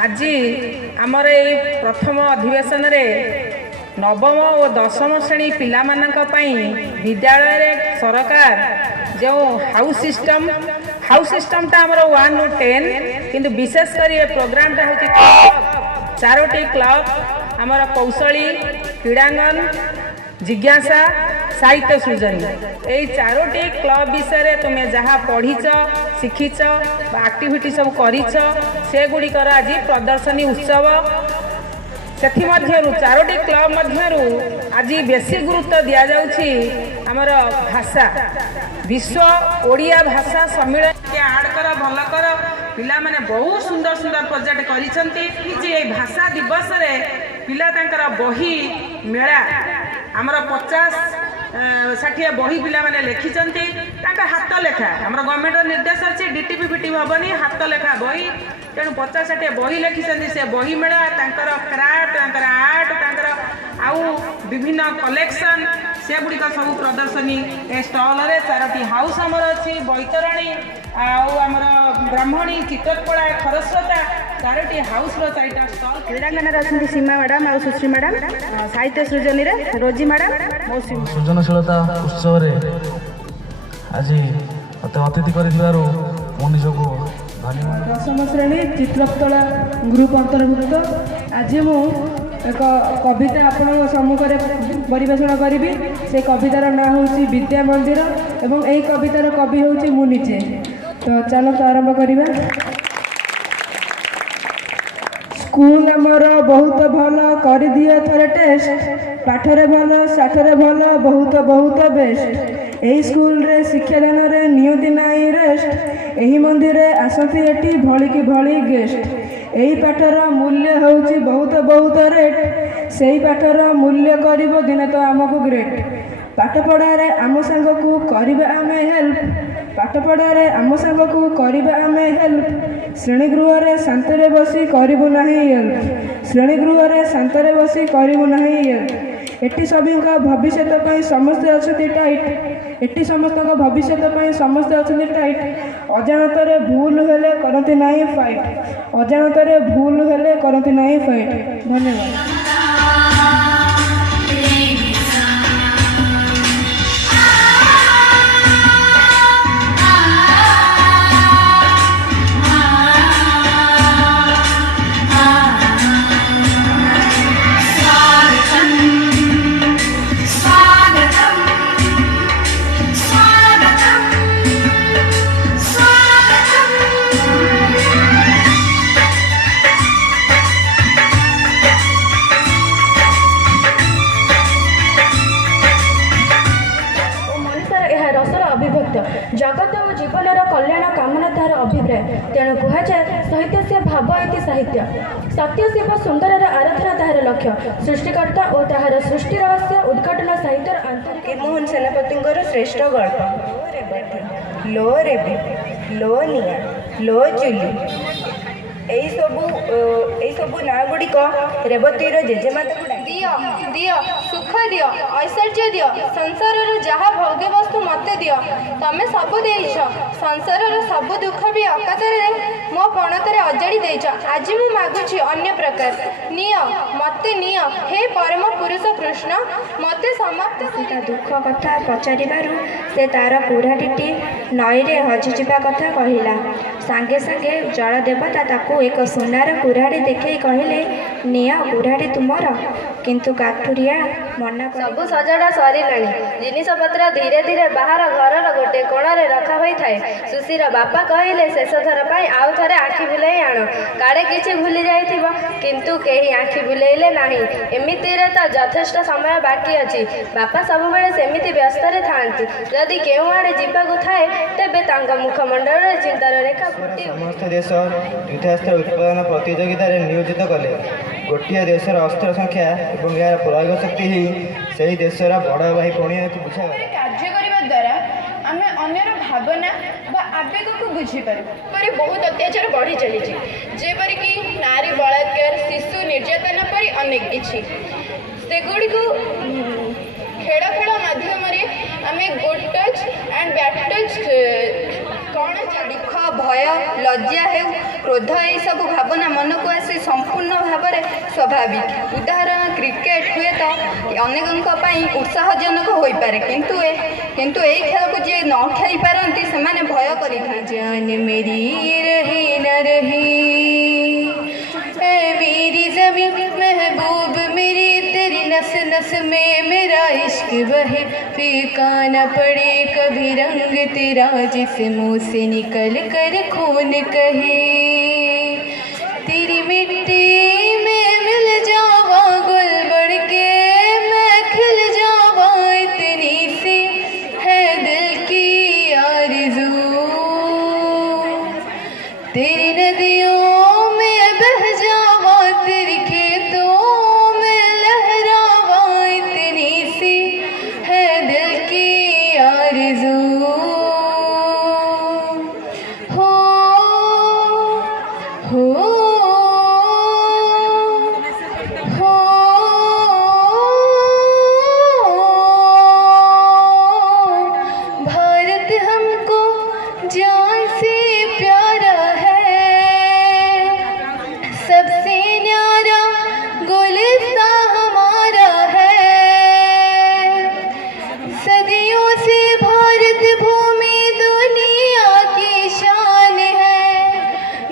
आज आमर ये प्रथम अधिवेशन रे नवम और दशम श्रेणी पिला विद्यालय रे सरकार जो हाउस सिस्टम टा आमर 1 ରୁ 10 किंतु विशेषकर ये प्रोग्राम टा होची चारोटी क्लब आमर कौशली क्रीड़ांगन जिज्ञासा साहित्य सृजनी यही चारोटी क्लब विषय तुम्हें जहाँ पढ़ीच शिखीच आक्टिविटी सब करीच से गुड़िकर आज प्रदर्शनी उत्सव से चारोटी क्लब मध्यरु आज बेसी गुरुत्व दि जाउछि आमर भाषा विश्व ओडिया भाषा सम्मेलन के आड कर भल कर पिला माने बहुत सुंदर सुंदर प्रोजेक्ट करिसंती जे भाषा दिवस रे पिला तांकर बही मेला आमर 50-60 बही पिला माने लिखिचंती तांका हाथ लेखा आमर गवर्नमेंट निर्देश अछि डीटीपी बीटीपी हबनी हाथ लेखा बही तेणु 50-60 बही लिखिचंती से बही मेला तांकर क्राफ्ट तांकर आर्ट तांकर आउ विभिन्न कलेक्शन से गुड़िक सब प्रदर्शनी स्टल रे चारोटी हाउस आमर अच्छी बैतरणी आमर ब्राह्मणी चित्रकला खरस्रोता चारोटी हाउस रो 4टा स्टल क्रीड़ांगन अच्छा सीमा मैडम आ सुश्री मैडम साहित्य सृजनी रे रोजी मैडम सृजनशीलता उत्सव रे आज मत अतिथि कर दशम श्रेणी चित्रकला ग्रुप अंतर्भुक्त आज मु एक कविता आपण सम्मुख परिवेषण करी से कवितार ना हूँ विद्या मंदिर एवं यही कवितार कवि हूँ मु निजे तो चलो तो आरंभ करवा। स्कूल आमर बहुत भल कर दिए थोड़े टेस्ट पाठरे भल साठरे भल बहुत बहुत बेस्ट यही स्कूल रे शिक्षादान रे नियति नाई रेस्ट यही मंदिर आसती एटी भलिकी भली गेस्ट यही पाठर मूल्य होउची बहुत बहुत रेट से पाठर मूल्य करिबो दिने तो आमको ग्रेट पाठ पढ़ारे आम सांग को करिबा आमे हेल्प पाठ पढ़ारे आम सांग को करिबा आमे हेल्प श्रेणीगृह रे शांतरे बसी करिबो नाही हेल्प श्रेणीगृह रे शांतरे बसी करिबो नाही हेल्प एटी सभी का भविष्य पई समस्त अछती टाइट एटी समस्त का भविष्य पई समस्त अछती टाइट अजाणतरे भूल हेले करती नाही फाइट अजाणतरे भूल हेले करती नाही फाइट। धन्यवाद। जगत और जीवन कल्याण कामना तार अभिप्राय तेणु कहुए साहित्य से भाव इति साहित्य सत्य शिव सुंदर आराधना तार लक्ष्य सृष्टिकर्ता और तार सृष्टि रहस्य उद्घाटन साहित्य आंतरिक मोहन सेनापति श्रेष्ठ गल्प लो रेबे लो निया लो चुली यही सब ना गुड़िक रेवतीर जेजेमाता दियो दियो सुख दियो ऐश्वर्य दियो संसार जहाँ भोग्य वस्तु मत दियो तमें सब देइछ संसार सब दुख भी अकातरे मो पणतरे अजाड़ी देइछ आज मु मागुछि अन्य प्रकार नियो मते नियो हे परम पुरुष कृष्ण मते समाप्त सीता दुख कथा पचारिबारु से तार कुराटीटी नई रे हजि जिबा कथा कहिला सांगे सांगे जल देवता ताकू एक सुनार कुराड़ी देखे कहले निया कुराड़ी तुमर किंतु काठुरिया मना सबु सजड़ा सरिलाणी जिनिस पत्र धीरे धीरे बाहर घरर गोटे कोणरे रखा होई थाए सुशीर बापा कहले शेष थर पाई आउ थरे आखि बुलाई आण काड़े किछि भूली जाइथिबो किंतु केही आखि बुलाइले नाही एमिति रे त यथेष्ट समय बाकी अछि बापा सब बेले सेमिति व्यस्त रे थांती यदि केउ आड़े जिबाकु थाए तेबे तांग मुखमंडल रे चिंतार रेखा फुटी समस्त देश युद्धास्त्र उत्पादन प्रतियोगिता नियोजित कले गोटे देशर अस्त्र संख्या और यार प्रयोग शक्ति ही सही देशर बड़ भाई पुणी बुझा कार्य करने द्वारा आम अन्यर भावना व आवेग को बुझीपर पर बहुत अत्याचार बढ़ी चली जेपरिक नारी बलात्कार शिशु निर्यातना पर अनेक किसी सेगुड़ी को खेल खेल माध्यम I'm good touch and bad touch କୌଣସି ଦୁଃଖ ଭୟ ଲଜ୍ଜା ହେଉ କ୍ରୋଧ ଏହିସବୁ ଭାବନା ମନକୁ ଆସି ସମ୍ପୂର୍ଣ୍ଣ ଭାବରେ ସ୍ୱାଭାବିକ। ଉଦାହରଣ କ୍ରିକେଟ ହୁଏତ ଅନେକଙ୍କ ପାଇଁ ଉତ୍ସାହଜନକ ହୋଇପାରେ, କିନ୍ତୁ ଏହି ଖେଳକୁ ଯିଏ ନ ଖେଳିପାରନ୍ତି ସେମାନେ ଭୟ କରିଥାନ୍ତି। जान मेरी रही न रही ऐ मेरी ज़मीं महबूब मेरी, तेरी नस नस में मेरा इश्क बहे, फीका न पड़े कभी रंग तेरा जिस्मों से निकल कर खून कहे। तेरी मिट्टी में मिल जावा गुल बढ़ के मैं खिल जावा, इतनी सी है दिल की आरज़ू। तेरी नदियों में बह जावा, तेरी खेतों में लहरावा, इतनी सी है दिल की आरज़ू। हो भारत हमको जान से प्यारा है, सबसे न्यारा गुलिस्तां हमारा है। सदियों से भारत भूमि दुनिया की शान है,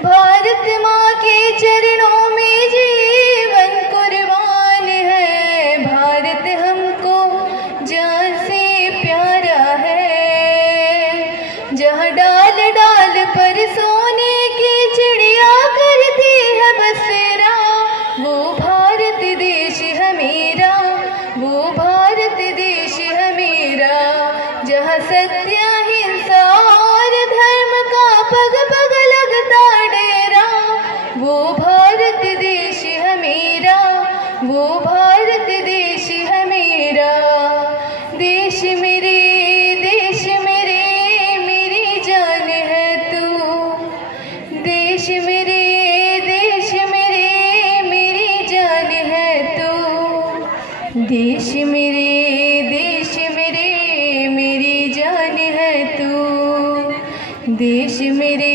भारत माँ के चरणों में जीवन कुर्बान है। भारत हमको जान से प्यारा है, जहाँ डाल डाल पर सोने की चिड़िया करती है बसेरा, वो भारत देश है मेरा, वो भारत देश है मेरा। जहाँ सत्य अहिंसा और धर्म का पग पग लगता डेरा, वो भारत देश है मेरा, वो भारत देश है मेरा। देश मेरे मेरी जान है तू, देश मेरे मेरी जान है तू। देश मेरे मेरी जान है तू, देश मेरे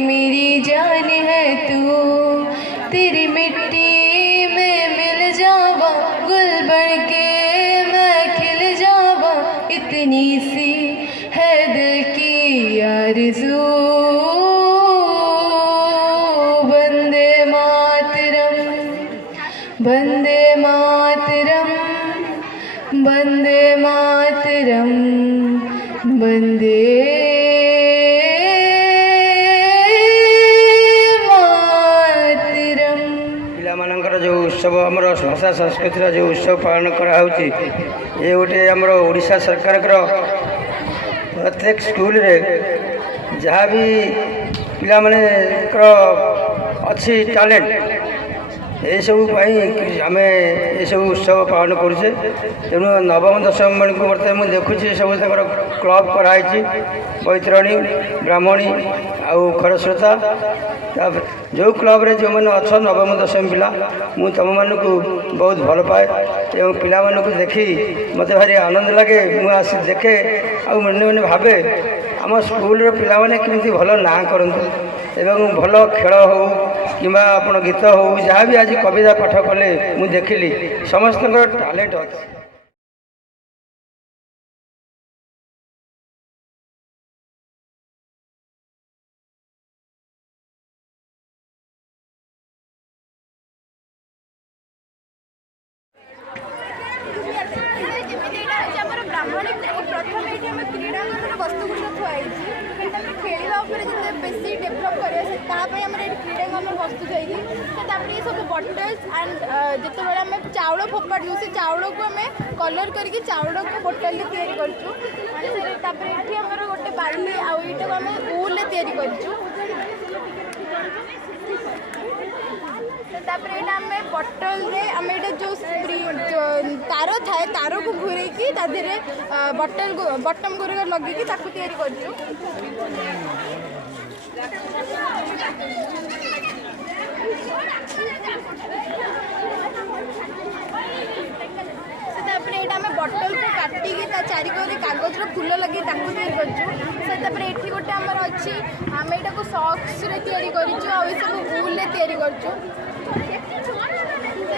मेरी जान है तू। तेरी मिट्टी में मिल जावा गुल बन के मैं खिल जावा, इतनी सी है दिल की आरज़ू। वंदे मातरम, वंदे मातरम, वंदे मातरम, वंदे मातरम। ପିଲାମାନଙ୍କର ଯେଉଁ ଉତ୍ସବ ଆମର ଭାଷା ସଂସ୍କୃତିର ଯେଉଁ ଉତ୍ସବ ପାଳନ କରାହେଉଛି, ଏ ଗୋଟେ ଆମର ଓଡ଼ିଶା ସରକାରଙ୍କର ପ୍ରତ୍ୟେକ ସ୍କୁଲରେ ଯାହା ବି ପିଲାମାନଙ୍କର ଅଛି ଟ୍ୟାଲେଣ୍ଟ, ଏସବୁ ପାଇଁ ଆମେ ଏସବୁ ଉତ୍ସବ ପାଳନ କରୁଛେ। ତେଣୁ ନବମ ଦଶମ ବେଳକୁ ବର୍ତ୍ତମାନ ମୁଁ ଦେଖୁଛି ସବୁ ତାଙ୍କର କ୍ଲବ୍ କରାହେଇଛି, ବୈତରଣୀ, ବ୍ରାହ୍ମଣୀ ଆଉ ଖରସ୍ରୋତା। ତାପରେ ଯେଉଁ କ୍ଲବ୍ରେ ଯେଉଁମାନେ ଅଛ ନବମ ଦଶମ ପିଲା, ମୁଁ ତୁମମାନଙ୍କୁ ବହୁତ ଭଲ ପାଏ ଏବଂ ପିଲାମାନଙ୍କୁ ଦେଖି ମୋତେ ଭାରି ଆନନ୍ଦ ଲାଗେ। ମୁଁ ଆସି ଦେଖେ ଆଉ ମନେ ମନେ ଭାବେ ଆମ ସ୍କୁଲର ପିଲାମାନେ କେମିତି ଭଲ ନାଁ କରନ୍ତୁ ଏବଂ ଭଲ ଖେଳ ହେଉ କିମ୍ବା ଆପଣ ଗୀତ ହେଉ, ଯାହା ବି ଆଜି କବିତା ପାଠ କଲେ ମୁଁ ଦେଖିଲି ସମସ୍ତଙ୍କର ଟ୍ୟାଲେଣ୍ଟ ଅଛି। ବ୍ରାହ୍ମଣୀ ପ୍ରଥମେ ଏଇଠି ଆମେ କ୍ରୀଡ଼ାଙ୍ଗନର ବସ୍ତୁଗୁଡ଼ିକ ଥୁଆ ହେଇଛି, କିନ୍ତୁ ଆମେ ଖେଳିବା ଉପରେ ଯେତେ ବେଶୀ ଡେଭଲପ୍ କରିବା ତା ପାଇଁ ଆମର ଏଇଠି କ୍ରୀଡ଼ାଙ୍ଗନର ବସ୍ତୁ ଥୁଆହେଇଛି। ତ ତାପରେ ଏ ସବୁ ବଟଲ୍ସ ଆଣ୍ଡ ଯେତେବେଳେ ଆମେ ଚାଉଳ ଫୋପାଡ଼ୁ ସେ ଚାଉଳକୁ ଆମେ କଲର୍ କରିକି ଚାଉଳକୁ ବୋଟଲରେ ତିଆରି କରିଛୁ। ତାପରେ ଏଠି ଆମର ଗୋଟେ ବାଲି ଆଉ ଏଇଟାକୁ ଆମେ ଉଲରେ ତିଆରି କରିଛୁ। ତାପରେ ଏଇଟା ଆମେ ବଟଲରେ ଆମେ ଏଇଟା ଯେଉଁ ତାର ଥାଏ ତାରକୁ ଘୁରେଇକି ତା ଦେହରେ ବଟମ୍ ଗୁଡ଼ିକ ଲଗେଇକି ତାକୁ ତିଆରି କରିଛୁ। ତାପରେ ଏଇଟା आम बटल को काटिकी चारिकोरे कागज फुल लगे ताकू तैयारी कर एठी गोटे आमर अच्छी आम यहाँ सॉक्स रे तैयारी कर ऊल तैयारी कर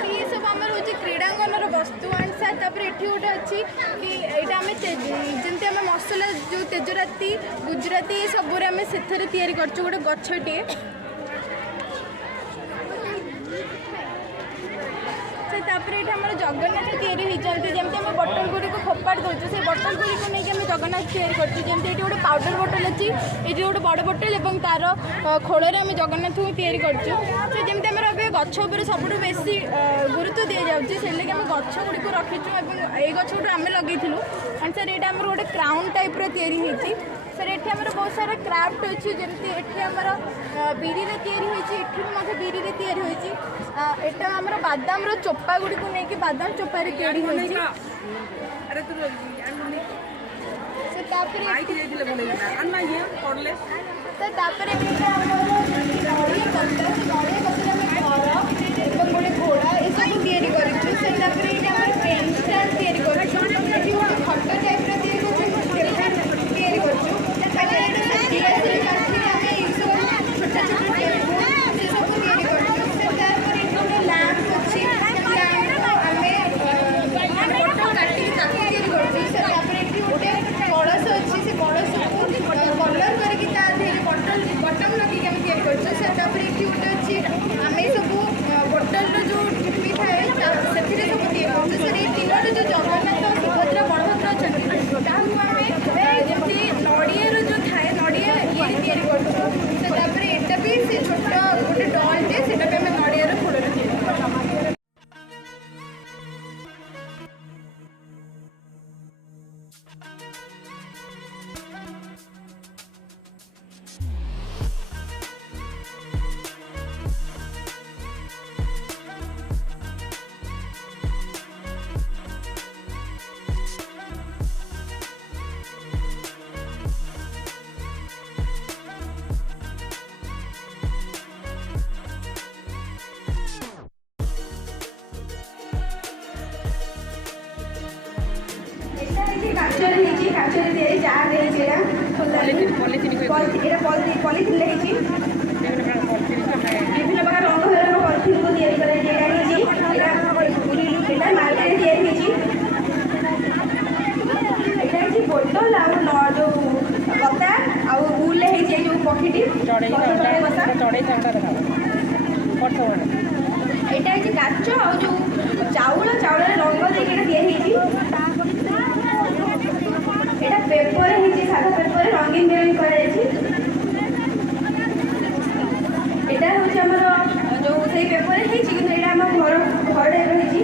ये सब आमर हूँ क्रीड़ांगन वस्तु एंड सर एठी गोटे अच्छी कि यहाँ आम जमी आम मसला जो तेजराती गुजराती सब आम से तैयारी कर गोटे गछटे आमर जगन्नाथ तैयारी होती जमी आम बटल गुड़ी को फोपाड़ दूसरे से बटल गुड़ी को लेकिन आम जगन्नाथ तैयारी करमी ये गोटे पाउडर बटल अच्छी ये गोटे बड़ बटल और तार खोल आम जगन्नाथ को तैयारी करमी आम गछ सब बेसी गुरुत्व दि जाऊँगी से लगे आम गछ गुड़ी को रखीचु ये गछ गुड़ आम लगे एंड सर यहाँ आम गोटे क्राउन टाइप तैयारी होती सर ये आम बहुत सारा क्राफ्ट अच्छी जमी ये आमर बिरी या बिरी या एटा आमर बादाम चोपा गुड़ी को लेकिन बादाम चोपारे तैयारी गोटे घोड़ा ये सब तैयारी खट टाइप कलश अच्छी से कलश को कलर करके बटन लगे आम तैयारी कर गोटे अच्छी आम सब बटल जो टिपी थाए से सब तैयारी कर तीनों जो जगन्नाथ सुभद्रा बलभद्र अच्छा आम जमी नड़िया जो थाए नड़िया ये तैयारी कर यहाँ भी से छोट गोटे डलटे से नड़िया फूल तैयारी काचर जार पॉलिथिन विभिन्न प्रकार रंग रंग पॉलिथिन को तैयारी मार्केट बोतल जो कता आउल जो पक्षी यहाँ काच जो चाउल रंग देखिए यहाँ पेपर है सादा पेपर रंगीन बेरंग यहाँ हूँ जो से पेपर है आम घर घर रही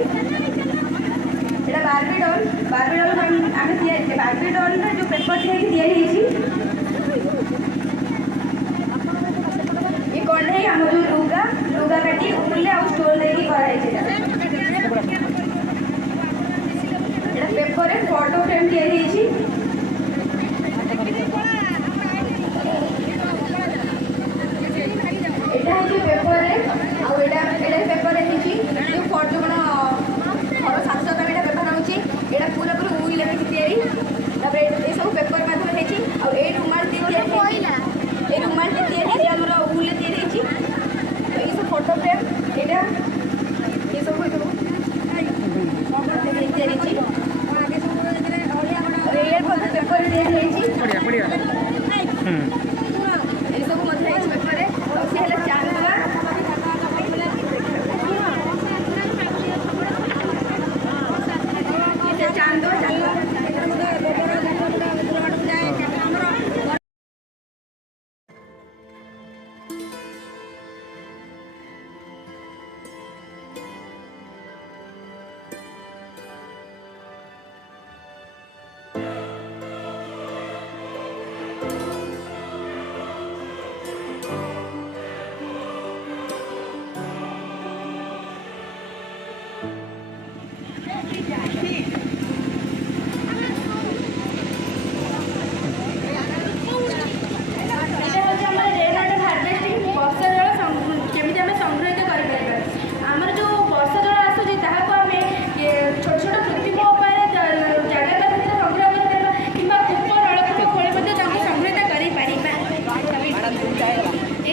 बार्बी डॉल आम बार्बी डॉल जो पेपर ये कढ़ई आम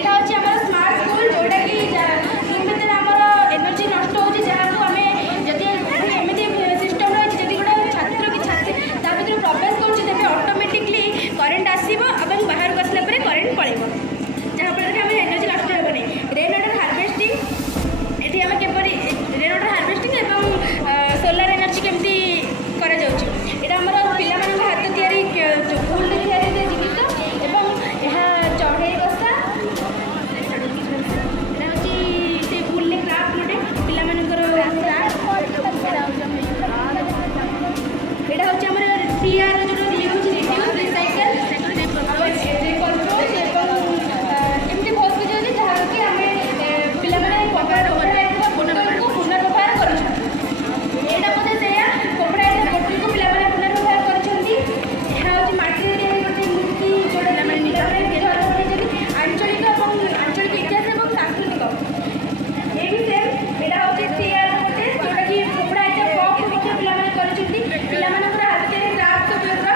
यहाँ हूँ आम स्मार्ट स्कूल जोटा कि रूम भितर आम एनर्जी नष्ट हो जहाँ आम जदि एमती सिस्टम रही जदि गोटे छात्र कि छात्री ता भर प्रवेश कर ऑटोमेटिकली करेन्ट आसो और बाहर आसला करेन्ट पड़ेगा जहाँफल आम एनर्जी नष्ट हेनी रेन वाटर हार्वेस्टिंग ये आम केपरि रेन वाटर हार्वेस्टिंग और सोलार एनर्जी केमती करा जाउची एटा हमर पिला मन हाथ तयारी फूल तयारी जिनिस एवं यहाँ चढ़ई बसा एटा होची से फूल ले क्राफ्ट गोटे पिला मनकर एटा होची हमर सीआर जो यूज रिड्यूस रिसाइकल एमती बहुत कुछ अछि जहाँ कि आम पिला माने पुनर्व्यवहार करूँ एटा बोधे से कपड़ा बोतल को पिला माने पुनर्व्यवहार करछंती यहाँ होची माटी गोटे मूर्ति जोड़ा आंचलिक आंचलिक इतिहास और सांस्कृतिक ये भी सेम एटा होची सीआर गोटे जोटा कि कपड़ा कप पिला माने करछंती पिला मानकर हाथ में क्राफ्ट पेपर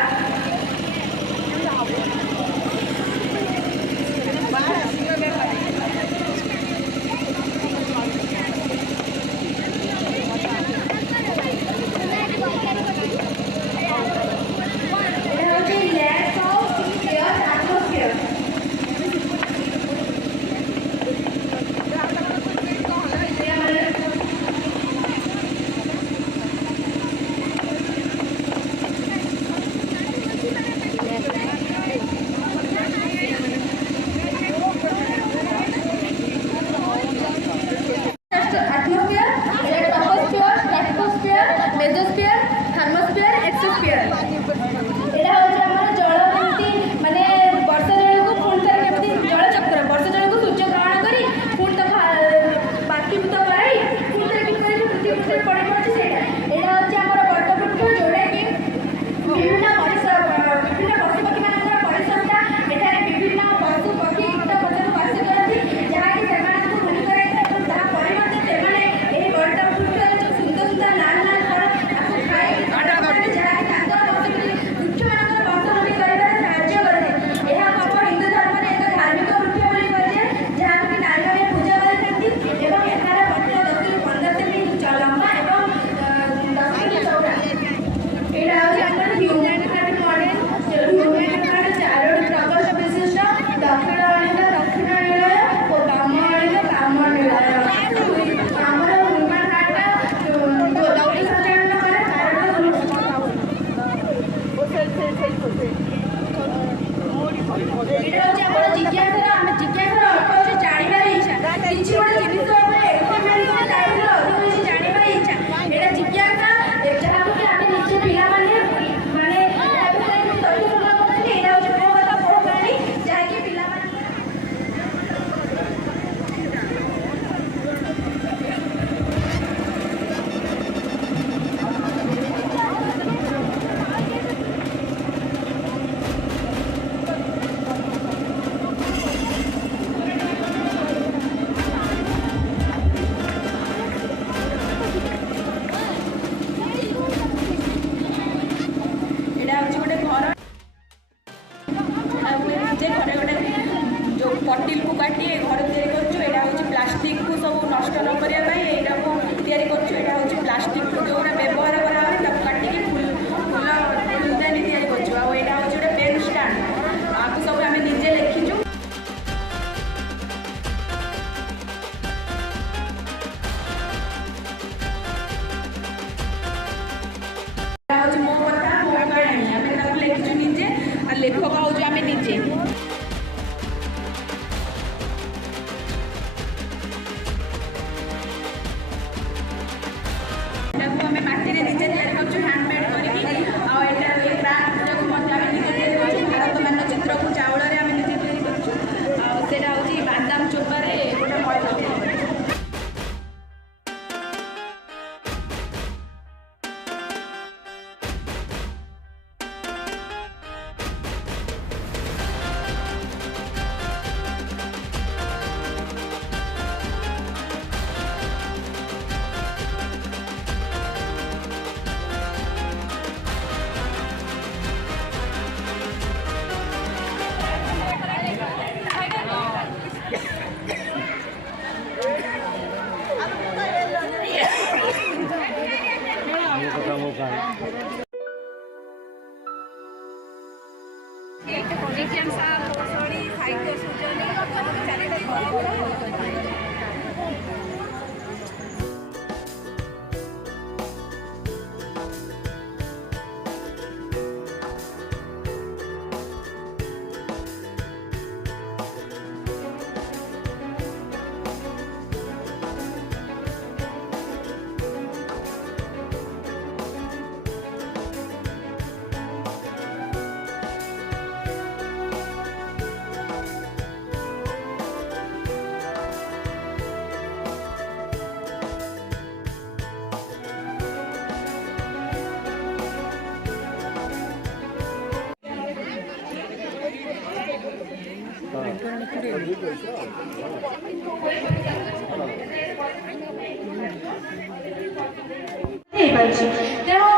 पटिल को काटी घर तैयारी करछु एटा होची प्लास्टिक को सब नष्ट न करिया पई एटा को तैयारी करछु एटा होची प्लास्टिक को जोरा व्यवहार करा होय तब काटी के फुलदानी तैयारी करछु आ एटा होची ओटा पेन स्टैंड आपको सब हमें निजे लिखिछु एटा होची मो कथा मो कहानी हमें तब लिखिछु निजे आ लेखक होची हमें निजे ହେଇପାରୁଛି। ତେଣୁ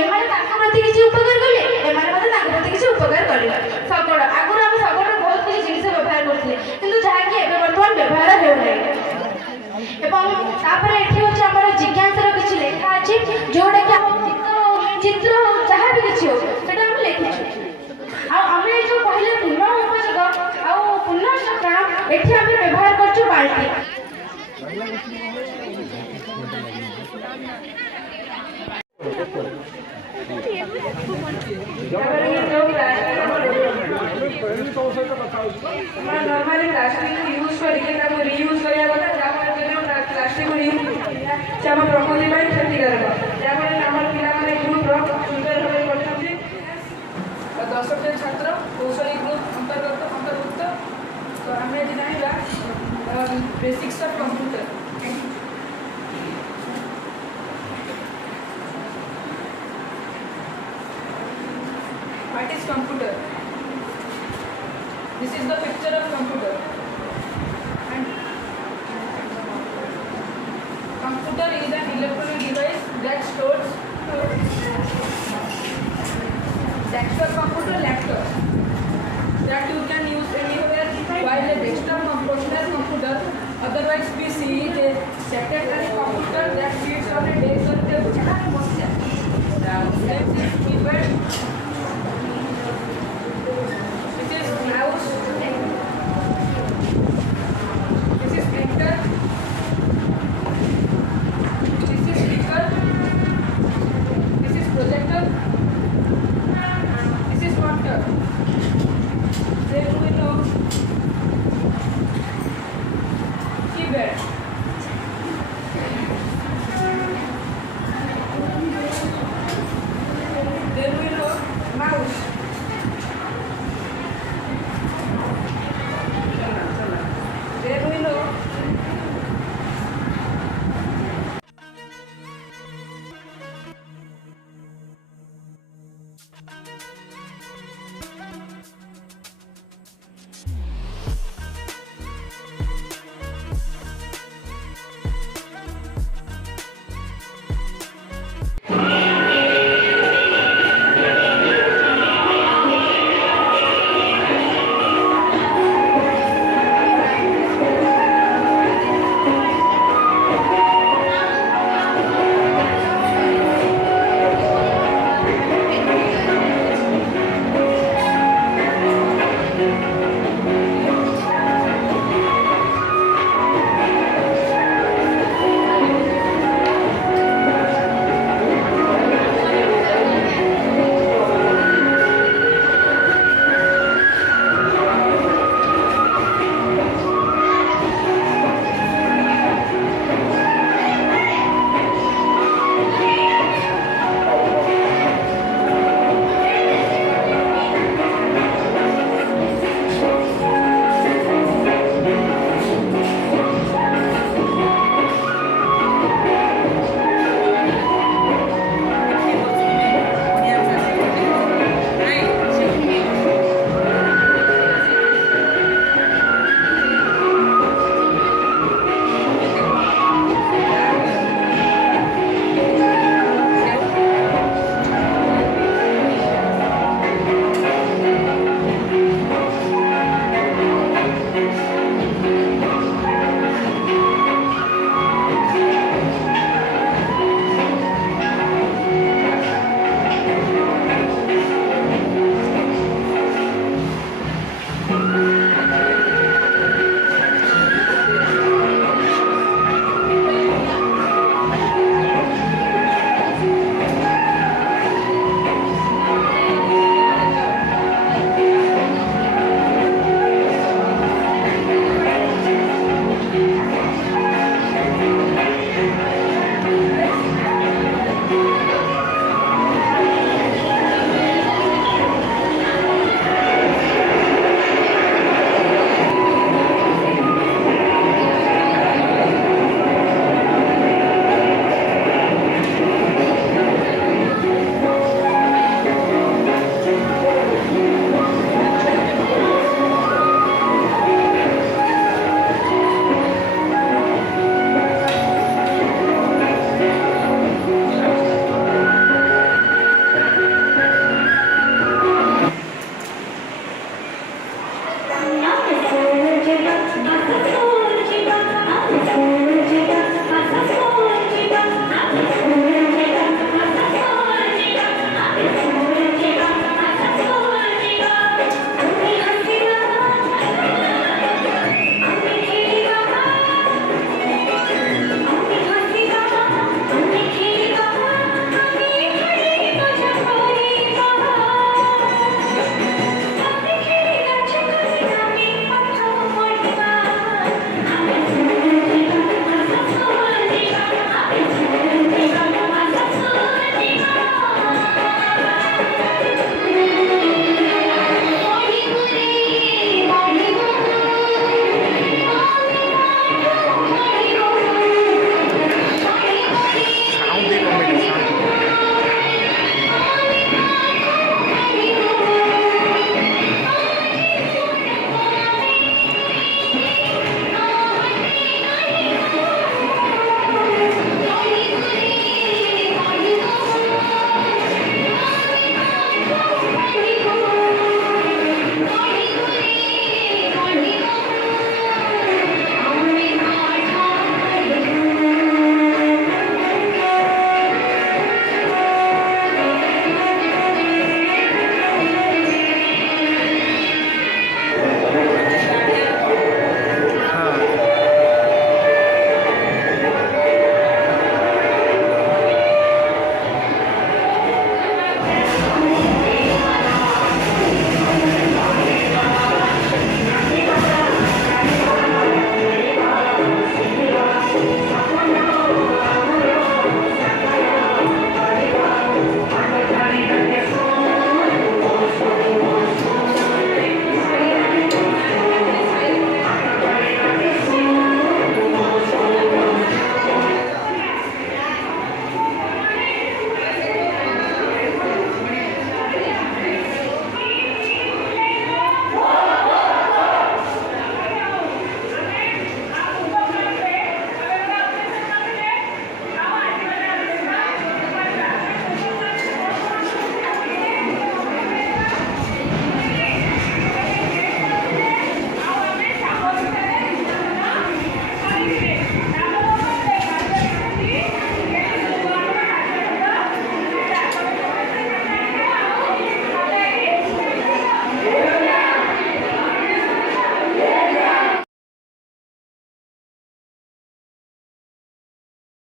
ଏମାନେ ତାଙ୍କ ପ୍ରତି କିଛି ଉପକାର କଲେ, ଏମାନେ ମଧ୍ୟ ତାଙ୍କ ପ୍ରତି କିଛି ଉପକାର କଲେ। ଶଗଡ଼, ଆଗରୁ ଆମେ ଶଗଡ଼ର ବହୁତ କିଛି ଜିନିଷ ବ୍ୟବହାର କରୁଥିଲେ, କିନ୍ତୁ ଯାହାକି ଏବେ ବର୍ତ୍ତମାନ ବ୍ୟବହାର ହେଉନାହିଁ। ଏବଂ ତାପରେ ଏଠି ହେଉଛି ଆମର ଜିଜ୍ଞାସାର କିଛି ଲେଖା ଅଛି, ଯେଉଁଟାକି ଆମ ଚିତ୍ର ଯାହା ବି କିଛି ହଉ ସେଟା ଆମେ ଲେଖିଛୁ। ଆଉ ଆମେ ଯେଉଁ କହିଲେ ପୁନଃ ଉପଯୋଗ ଆଉ ପୁନଃଚକ୍ରଣ, ଏଠି ଆମେ ବ୍ୟବହାର କରୁଛୁ ବାଲ୍ଟି। नॉर्मली प्लास्टिक यूज करके रियूज करिया କଥା ଯାହା ପ୍ଲାଷ୍ଟିକ ରିୟୁଜ ସେ ଆମ ପ୍ରକୃତି ପାଇଁ କ୍ଷତିକାରକ। ଯାହାଫଳରେ ଆମର ପିଲାମାନେ ଗ୍ରୁପର ସୁନ୍ଦର ଭାବରେ କରିଛନ୍ତି। 10ଟି ଛାତ୍ର କୌଶଳୀ ଗ୍ରୁପ ଅନ୍ତର୍ଭୁକ୍ତ। ତ ଆମେ ଆଜି ଜାଣିବା basics of computer. What is computer? This is the picture of computer. And computer is an electronic device that stores desktop computer, laptop that you can use anywhere, while a desktop personal computer, otherwise PC, is a secondary computer that sits on a desk or table.